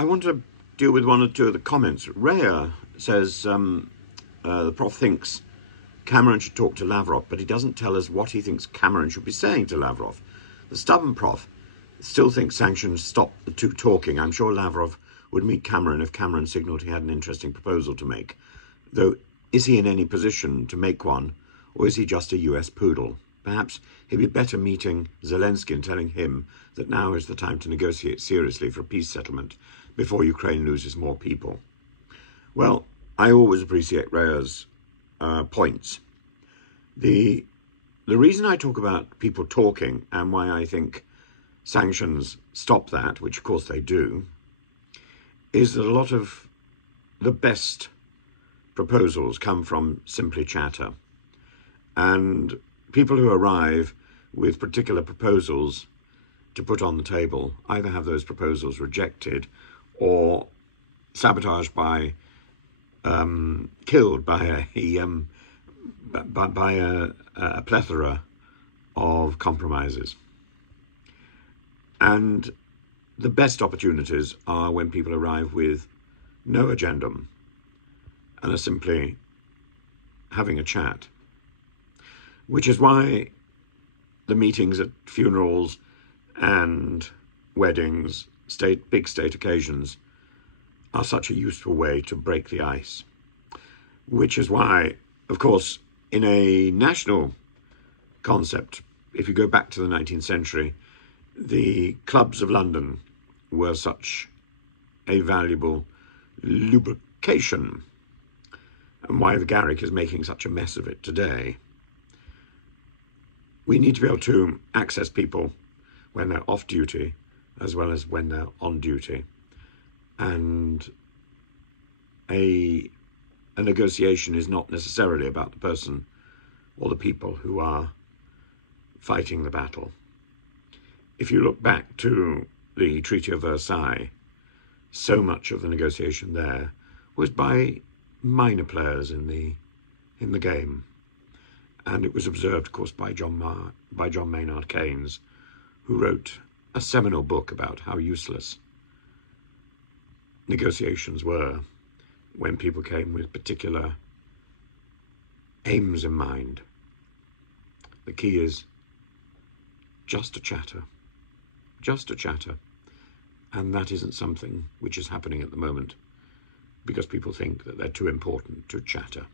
I want to deal with one or two of the comments. Rhea says the Prof thinks Cameron should talk to Lavrov, but he doesn't tell us what he thinks Cameron should be saying to Lavrov. The stubborn Prof still thinks sanctions stop the two talking. I'm sure Lavrov would meet Cameron if Cameron signalled he had an interesting proposal to make. Though, is he in any position to make one, or is he just a US poodle? Perhaps he'd be better meeting Zelensky and telling him that now is the time to negotiate seriously for a peace settlement before Ukraine loses more people. Well, I always appreciate Rhea's points. The reason I talk about people talking and why I think sanctions stop that, which of course they do, is that a lot of the best proposals come from simply chatter. And people who arrive with particular proposals to put on the table either have those proposals rejected or sabotaged by, killed by a plethora of compromises. And the best opportunities are when people arrive with no agenda and are simply having a chat, which is why the meetings at funerals and weddings, big state occasions, are such a useful way to break the ice. Which is why, of course, in a national concept, if you go back to the 19th century, the clubs of London were such a valuable lubrication, and why the Garrick is making such a mess of it today. We need to be able to access people when they're off duty as well as when they're on duty. And a negotiation is not necessarily about the person or the people who are fighting the battle. If you look back to the Treaty of Versailles, so much of the negotiation there was by minor players in the game. And it was observed, of course, by John Maynard Keynes, who wrote a seminal book about how useless negotiations were when people came with particular aims in mind. The key is just a chatter, and that isn't something which is happening at the moment because people think that they're too important to chatter.